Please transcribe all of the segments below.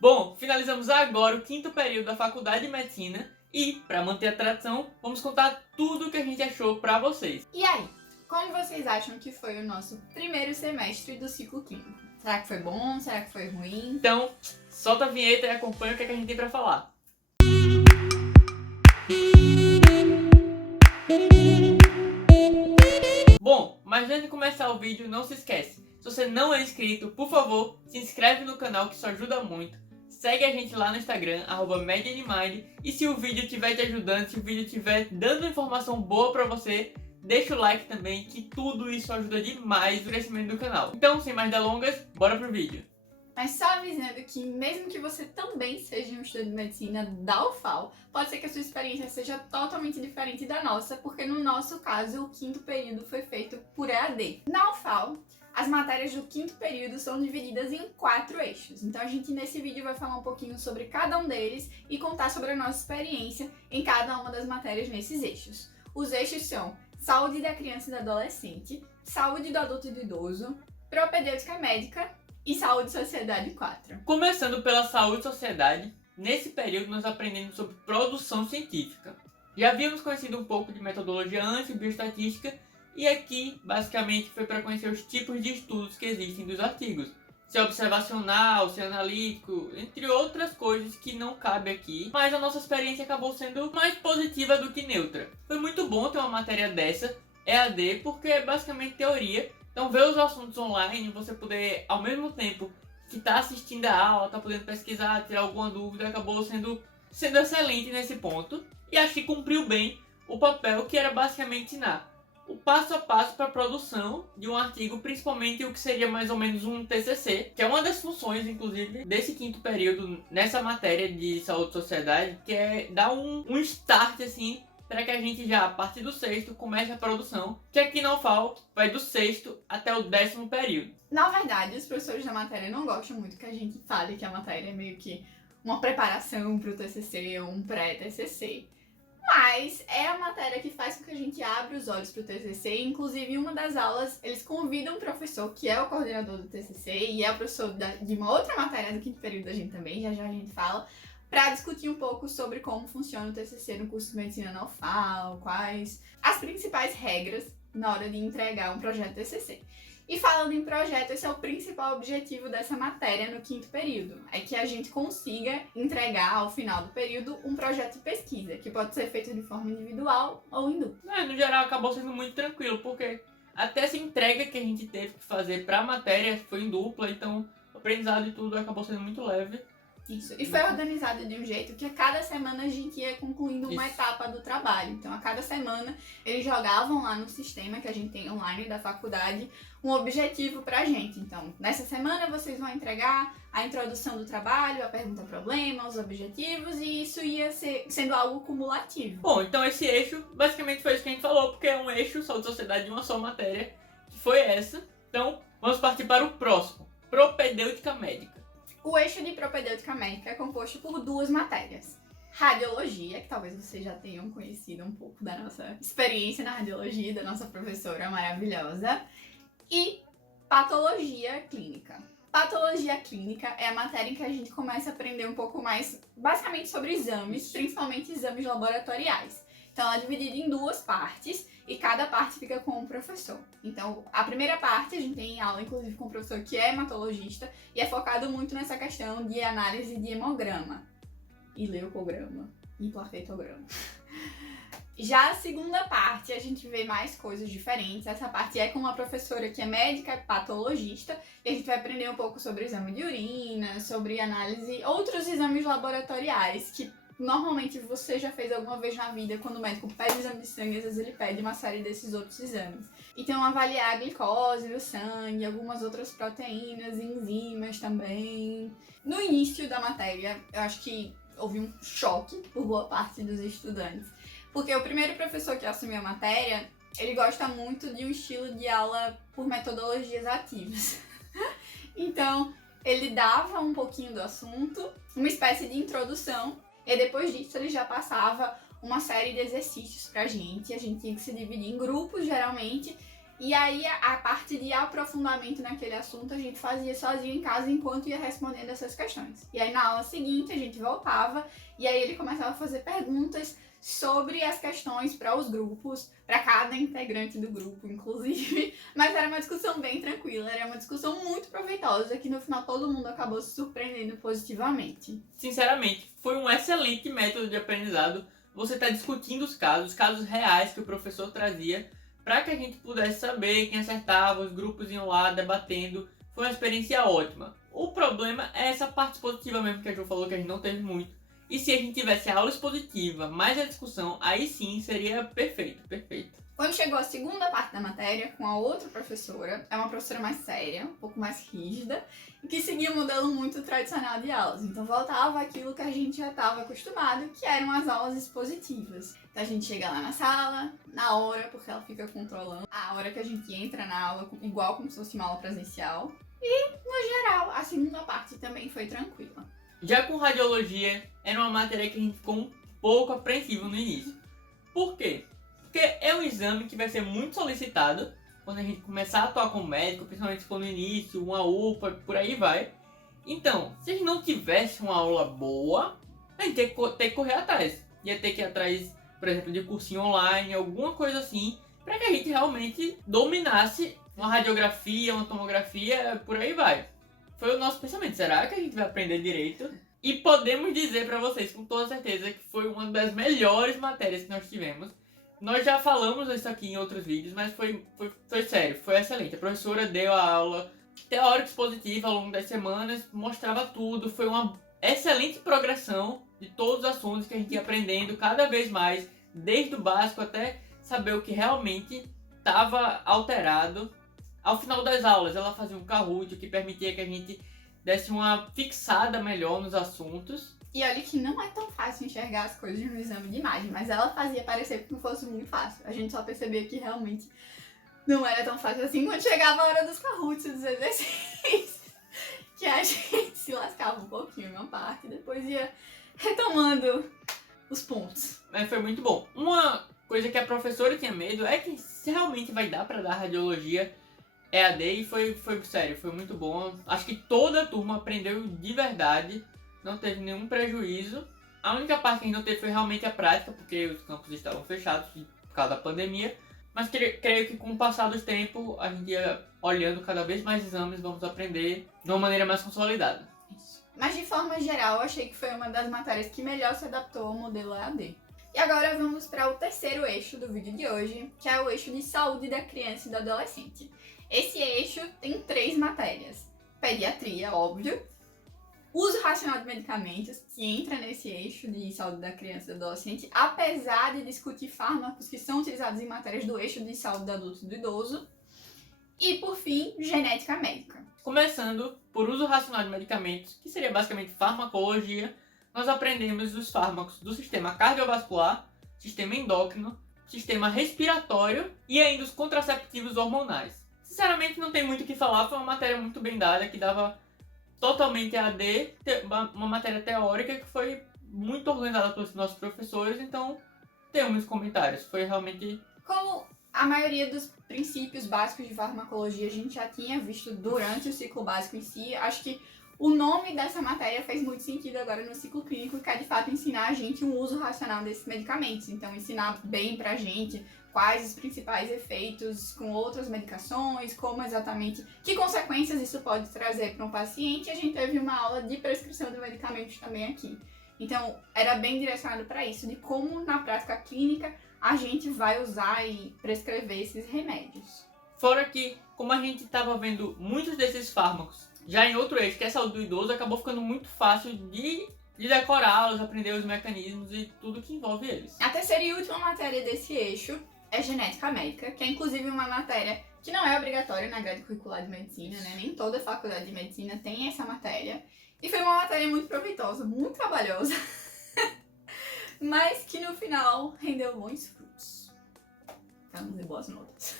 Bom, finalizamos agora o 5º período da Faculdade de Medicina e, para manter a tradição, vamos contar tudo o que a gente achou para vocês. E aí, como vocês acham que foi o nosso primeiro semestre do ciclo clínico? Será que foi bom? Será que foi ruim? Então, solta a vinheta e acompanha o que a gente tem para falar. Bom, mas antes de começar o vídeo, não se esquece. Se você não é inscrito, por favor, se inscreve no canal que isso ajuda muito. Segue a gente lá no Instagram, @MedAnyMind. E se o vídeo estiver te ajudando, se o vídeo estiver dando informação boa pra você, deixa o like também, que tudo isso ajuda demais no crescimento do canal. Então, sem mais delongas, bora pro vídeo. Mas só avisando que mesmo que você também seja um estudante de medicina da UFAL, pode ser que a sua experiência seja totalmente diferente da nossa, porque no nosso caso o 5º período foi feito por EAD. Na UFAL, as matérias do 5º período são divididas em 4 eixos. Então a gente nesse vídeo vai falar um pouquinho sobre cada um deles e contar sobre a nossa experiência em cada uma das matérias nesses eixos. Os eixos são saúde da criança e do adolescente, saúde do adulto e do idoso, propedêutica médica e saúde e sociedade 4. Começando pela saúde e sociedade, nesse período nós aprendemos sobre produção científica. Já havíamos conhecido um pouco de metodologia antes, bioestatística, e aqui basicamente foi para conhecer os tipos de estudos que existem dos artigos. Se é observacional, se é analítico, entre outras coisas que não cabe aqui, mas a nossa experiência acabou sendo mais positiva do que neutra. Foi muito bom ter uma matéria dessa, EAD, porque é basicamente teoria. Então ver os assuntos online, você poder, ao mesmo tempo que está assistindo a aula, está podendo pesquisar, tirar alguma dúvida, acabou sendo excelente nesse ponto. E acho que cumpriu bem o papel que era basicamente ensinar o passo a passo para a produção de um artigo, principalmente o que seria mais ou menos um TCC, que é uma das funções, inclusive, desse 5º período nessa matéria de saúde e sociedade, que é dar um start, assim, para que a gente já, a partir do 6º, comece a produção, que aqui na UFAL vai do 6º até o 10º período. Na verdade, os professores da matéria não gostam muito que a gente fale que a matéria é meio que uma preparação para o TCC ou um pré-TCC. Mas é a matéria que faz com que a gente abra os olhos para o TCC. Inclusive, em uma das aulas, eles convidam um professor que é o coordenador do TCC e é o professor de uma outra matéria do 5º período da gente também, já a gente fala, para discutir um pouco sobre como funciona o TCC no curso de medicina na UFAL, quais as principais regras na hora de entregar um projeto TCC. E falando em projeto, esse é o principal objetivo dessa matéria no 5º período, é que a gente consiga entregar ao final do período um projeto de pesquisa, que pode ser feito de forma individual ou em dupla. No geral acabou sendo muito tranquilo, porque até essa entrega que a gente teve que fazer para a matéria foi em dupla, então o aprendizado e tudo acabou sendo muito leve. Isso. E foi organizado de um jeito que a cada semana a gente ia concluindo uma etapa do trabalho. Então, a cada semana, eles jogavam lá no sistema que a gente tem online da faculdade um objetivo pra gente. Então, nessa semana vocês vão entregar a introdução do trabalho, a pergunta-problema, os objetivos, e isso ia sendo algo cumulativo. Bom, então esse eixo, basicamente foi isso que a gente falou, porque é um eixo saúde e sociedade de uma só matéria, que foi essa. Então, vamos partir para o próximo, propedêutica médica. O eixo de propedêutica médica é composto por 2 matérias. Radiologia, que talvez vocês já tenham conhecido um pouco da nossa experiência na radiologia, da nossa professora maravilhosa, e patologia clínica. Patologia clínica é a matéria em que a gente começa a aprender um pouco mais, basicamente, sobre exames, principalmente exames laboratoriais. Então, ela é dividida em 2 partes e cada parte fica com um professor. Então, a primeira parte a gente tem aula, inclusive, com um professor que é hematologista e é focado muito nessa questão de análise de hemograma, e leucograma, e plaquetograma. Já a segunda parte, a gente vê mais coisas diferentes. Essa parte é com uma professora que é médica, patologista, e a gente vai aprender um pouco sobre exame de urina, sobre análise, outros exames laboratoriais que normalmente você já fez alguma vez na vida. Quando o médico pede exame de sangue, às vezes ele pede uma série desses outros exames. Então, avaliar a glicose do sangue, algumas outras proteínas, enzimas também. No início da matéria, eu acho que houve um choque por boa parte dos estudantes, porque o primeiro professor que assumiu a matéria, ele gosta muito de um estilo de aula por metodologias ativas. Então, ele dava um pouquinho do assunto, uma espécie de introdução, e depois disso ele já passava uma série de exercícios pra gente. A gente tinha que se dividir em grupos, geralmente, E aí a parte de aprofundamento naquele assunto a gente fazia sozinho em casa enquanto ia respondendo essas questões. E aí na aula seguinte a gente voltava e aí ele começava a fazer perguntas sobre as questões para os grupos, para cada integrante do grupo, inclusive. Mas era uma discussão bem tranquila, era uma discussão muito proveitosa que no final todo mundo acabou se surpreendendo positivamente. Sinceramente, foi um excelente método de aprendizado. Você está discutindo os casos reais que o professor trazia, para que a gente pudesse saber quem acertava, os grupos iam lá debatendo. Foi uma experiência ótima. O problema é essa parte expositiva mesmo que a Jo falou que a gente não teve muito. E se a gente tivesse a aula expositiva mais a discussão, aí sim seria perfeito. Quando chegou a segunda parte da matéria, com a outra professora, é uma professora mais séria, um pouco mais rígida, e que seguia um modelo muito tradicional de aulas. Então voltava aquilo que a gente já estava acostumado, que eram as aulas expositivas. Então a gente chega lá na sala, na hora, porque ela fica controlando a hora que a gente entra na aula, igual como se fosse uma aula presencial. E, no geral, a segunda parte também foi tranquila. Já com radiologia, era uma matéria que a gente ficou um pouco apreensivo no início. Por quê? Porque é um exame que vai ser muito solicitado quando a gente começar a atuar como médico, principalmente se for no início, uma UPA, por aí vai. Então, se a gente não tivesse uma aula boa, a gente ia ter que correr atrás. Ia ter que ir atrás, por exemplo, de cursinho online, alguma coisa assim, para que a gente realmente dominasse uma radiografia, uma tomografia, por aí vai. Foi o nosso pensamento, será que a gente vai aprender direito? E podemos dizer para vocês com toda certeza que foi uma das melhores matérias que nós tivemos. Nós já falamos isso aqui em outros vídeos, mas foi sério, foi excelente. A professora deu a aula teórica expositiva ao longo das semanas, mostrava tudo, foi uma excelente progressão de todos os assuntos que a gente ia aprendendo cada vez mais, desde o básico até saber o que realmente estava alterado. Ao final das aulas, ela fazia um Kahoot, o que permitia que a gente desse uma fixada melhor nos assuntos. E olha que não é tão fácil enxergar as coisas no exame de imagem, mas ela fazia parecer que não fosse muito fácil. A gente só percebia que realmente não era tão fácil assim quando chegava a hora dos Kahoots e dos exercícios. Que a gente se lascava um pouquinho em uma parte e depois ia retomando os pontos. Mas foi muito bom. Uma coisa que a professora tinha medo é que se realmente vai dar pra dar radiologia EAD, e foi sério, foi muito bom. Acho que toda a turma aprendeu de verdade, não teve nenhum prejuízo. A única parte que a gente não teve foi realmente a prática, porque os campos estavam fechados por causa da pandemia. Mas creio que com o passar do tempo, a gente ia olhando cada vez mais exames, vamos aprender de uma maneira mais consolidada. Isso. Mas de forma geral, eu achei que foi uma das matérias que melhor se adaptou ao modelo EAD. E agora vamos para o terceiro eixo do vídeo de hoje, que é o eixo de saúde da criança e do adolescente. Esse eixo tem 3 matérias. Pediatria, óbvio. Uso racional de medicamentos, que entra nesse eixo de saúde da criança e do adolescente, apesar de discutir fármacos que são utilizados em matérias do eixo de saúde do adulto e do idoso. E, por fim, genética médica. Começando por uso racional de medicamentos, que seria basicamente farmacologia, nós aprendemos os fármacos do sistema cardiovascular, sistema endócrino, sistema respiratório e ainda os contraceptivos hormonais. Sinceramente, não tem muito o que falar, foi uma matéria muito bem dada, que dava totalmente AD, uma matéria teórica que foi muito organizada pelos nossos professores, então temos comentários, foi realmente... Como a maioria dos princípios básicos de farmacologia a gente já tinha visto durante o ciclo básico em si, acho que o nome dessa matéria fez muito sentido agora no ciclo clínico, que é de fato ensinar a gente um uso racional desses medicamentos, então ensinar bem pra gente quais os principais efeitos com outras medicações, como exatamente, que consequências isso pode trazer para um paciente. A gente teve uma aula de prescrição de medicamentos também aqui. Então, era bem direcionado para isso, de como na prática clínica a gente vai usar e prescrever esses remédios. Fora que, como a gente estava vendo muitos desses fármacos já em outro eixo, que é a saúde do idoso, acabou ficando muito fácil de decorá-los, aprender os mecanismos e tudo que envolve eles. A terceira e última matéria desse eixo é genética médica, que é inclusive uma matéria que não é obrigatória na grade curricular de medicina, né? Nem toda faculdade de medicina tem essa matéria. E foi uma matéria muito proveitosa, muito trabalhosa, mas que no final rendeu bons frutos. Ficamos em boas notas.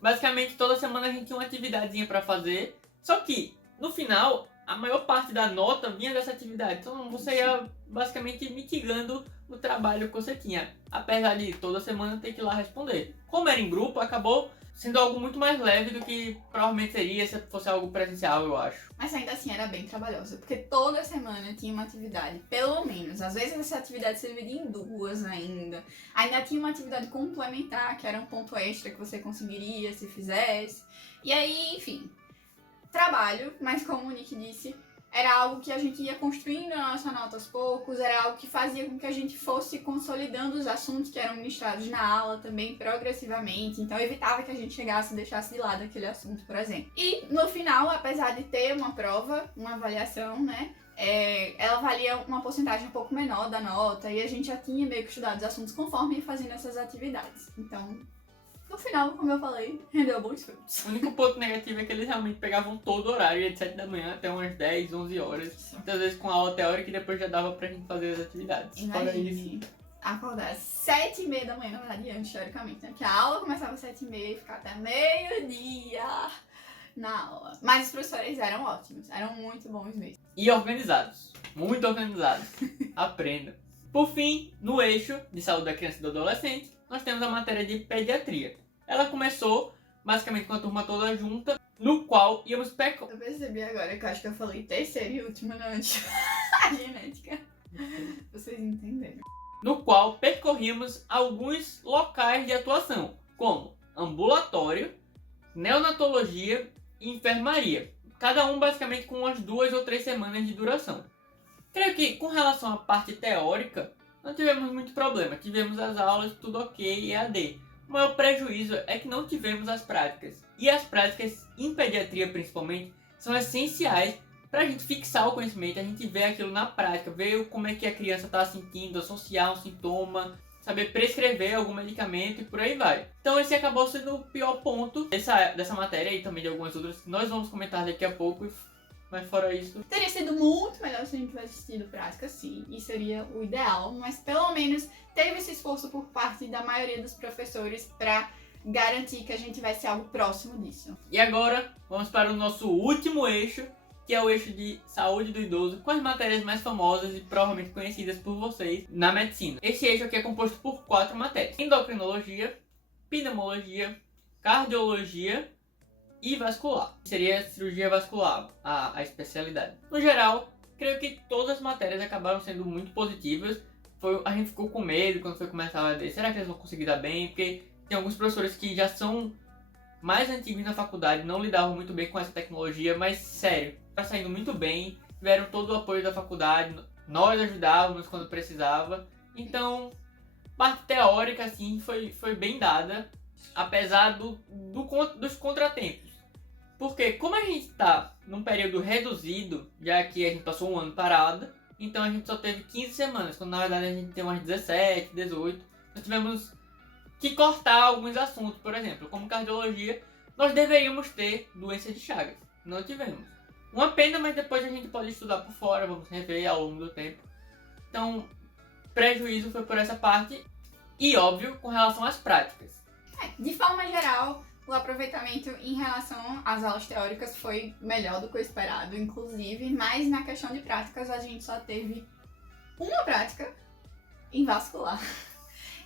Basicamente, toda semana a gente tinha uma atividadezinha para fazer, só que no final a maior parte da nota vinha dessa atividade, então você ia basicamente mitigando o trabalho que você tinha, apesar de toda semana ter que ir lá responder. Como era em grupo, acabou sendo algo muito mais leve do que provavelmente seria se fosse algo presencial, eu acho. Mas ainda assim era bem trabalhosa, porque toda semana tinha uma atividade, pelo menos. Às vezes essa atividade se dividia em duas ainda. Ainda tinha uma atividade complementar, que era um ponto extra que você conseguiria se fizesse. E aí, enfim, trabalho, mas como o Nick disse, era algo que a gente ia construindo a nossa nota aos poucos, era algo que fazia com que a gente fosse consolidando os assuntos que eram ministrados na aula também progressivamente, então evitava que a gente chegasse e deixasse de lado aquele assunto, por exemplo. E no final, apesar de ter uma prova, uma avaliação, né, ela valia uma porcentagem um pouco menor da nota e a gente já tinha meio que estudado os assuntos conforme ia fazendo essas atividades. Então, no final, como eu falei, rendeu bons frutos. O único ponto negativo é que eles realmente pegavam todo o horário, ia de 7 da manhã até umas 10, 11 horas. Muitas vezes com aula teórica e depois já dava pra gente fazer as atividades. Fora isso. Imagine acordar às 7h30 da manhã, na verdade, antes, teoricamente, né? Porque a aula começava às 7h30 e ficava até meio-dia na aula. Mas os professores eram ótimos, eram muito bons mesmo. E organizados. Muito organizados. Aprenda. Por fim, no eixo de saúde da criança e do adolescente, nós temos a matéria de pediatria. Ela começou basicamente com a turma toda junta, no qual íamos Eu percebi agora que eu acho que eu falei terceira e última, não, antes. A genética. Vocês entenderam. No qual percorríamos alguns locais de atuação, como ambulatório, neonatologia e enfermaria. Cada um basicamente com umas 2 ou 3 semanas de duração. Creio que com relação à parte teórica, não tivemos muito problema. Tivemos as aulas, tudo ok, EAD. O maior prejuízo é que não tivemos as práticas. E as práticas, em pediatria principalmente, são essenciais para a gente fixar o conhecimento, a gente ver aquilo na prática, ver como é que a criança está sentindo, associar um sintoma, saber prescrever algum medicamento e por aí vai. Então esse acabou sendo o pior ponto dessa matéria e também de algumas outras que nós vamos comentar daqui a pouco. Mas fora isso... Teria sido muito melhor se a gente tivesse tido prática, sim, e seria o ideal, mas pelo menos teve esse esforço por parte da maioria dos professores para garantir que a gente tivesse algo próximo disso. E agora, vamos para o nosso último eixo, que é o eixo de saúde do idoso, com as matérias mais famosas e provavelmente conhecidas por vocês na medicina. Esse eixo aqui é composto por 4 matérias: endocrinologia, pneumologia, cardiologia e vascular. Seria cirurgia vascular, a especialidade. No geral, creio que todas as matérias acabaram sendo muito positivas. A gente ficou com medo quando foi começar a AD. Será que eles vão conseguir dar bem? Porque tem alguns professores que já são mais antigos na faculdade, não lidavam muito bem com essa tecnologia, mas sério, tá saindo muito bem, tiveram todo o apoio da faculdade, nós ajudávamos quando precisava. Então, parte teórica assim foi bem dada, apesar dos contratempos. Porque como a gente está num período reduzido, já que a gente passou um ano parado, então a gente só teve 15 semanas, quando na verdade a gente tem umas 17, 18. Nós tivemos que cortar alguns assuntos, por exemplo, como cardiologia, nós deveríamos ter doença de Chagas. Não tivemos. Uma pena, mas depois a gente pode estudar por fora, vamos rever ao longo do tempo. Então, prejuízo foi por essa parte. E óbvio, com relação às práticas. De forma geral, o aproveitamento em relação às aulas teóricas foi melhor do que o esperado, inclusive, mas na questão de práticas a gente só teve uma prática em vascular.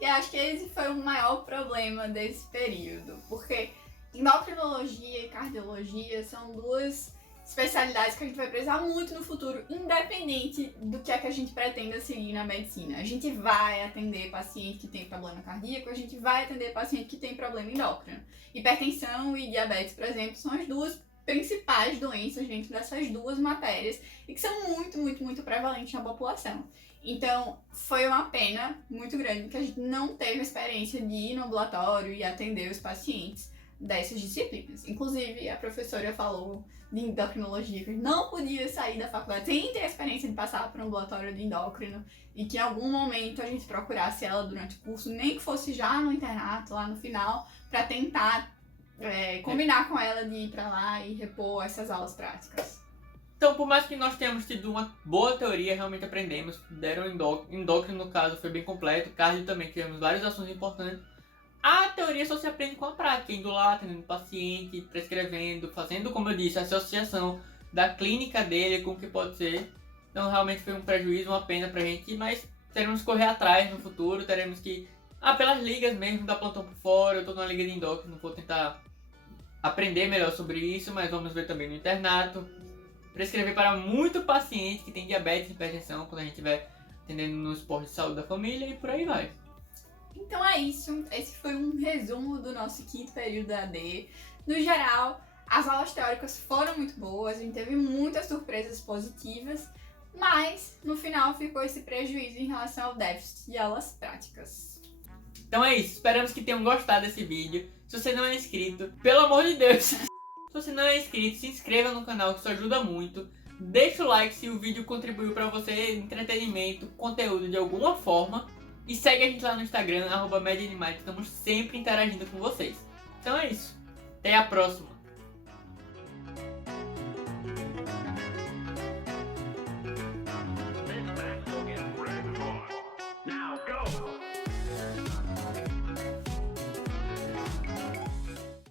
E acho que esse foi o maior problema desse período, porque endocrinologia e cardiologia são duas especialidades que a gente vai precisar muito no futuro, independente do que é que a gente pretenda seguir na medicina. A gente vai atender paciente que tem problema cardíaco, a gente vai atender paciente que tem problema endócrino. Hipertensão e diabetes, por exemplo, são as duas principais doenças dentro dessas duas matérias e que são muito, muito, muito prevalentes na população. Então, foi uma pena muito grande que a gente não teve a experiência de ir no ambulatório e atender os pacientes dessas disciplinas. Inclusive, a professora falou de endocrinologia que não podia sair da faculdade sem ter a experiência de passar por um ambulatório de endócrino e que em algum momento a gente procurasse ela durante o curso, nem que fosse já no internato, lá no final, para tentar combinar com ela de ir para lá e repor essas aulas práticas. Então, por mais que nós tenhamos tido uma boa teoria, realmente aprendemos, deram endócrino no caso foi bem completo, cardio também tivemos vários assuntos importantes. A teoria só se aprende com a prática, indo lá, atendendo o paciente, prescrevendo, fazendo, como eu disse, a associação da clínica dele com o que pode ser. Então realmente foi um prejuízo, uma pena pra gente, mas teremos que correr atrás no futuro, teremos que pelas ligas mesmo, da Plantão por Fora, eu tô numa liga de endócrino, vou tentar aprender melhor sobre isso, mas vamos ver também no internato. Prescrever para muito paciente que tem diabetes e hipertensão, quando a gente estiver atendendo nos postos de saúde da família e por aí vai. Então é isso, esse foi um resumo do nosso 5º período da AD. No geral, as aulas teóricas foram muito boas, a gente teve muitas surpresas positivas, mas no final ficou esse prejuízo em relação ao déficit de aulas práticas. Então é isso, esperamos que tenham gostado desse vídeo. Se você não é inscrito, pelo amor de Deus, se você não é inscrito, se inscreva no canal, que isso ajuda muito. Deixa o like se o vídeo contribuiu para você, entretenimento, conteúdo de alguma forma. E segue a gente lá no Instagram, @medianimais, que estamos sempre interagindo com vocês. Então é isso, até a próxima!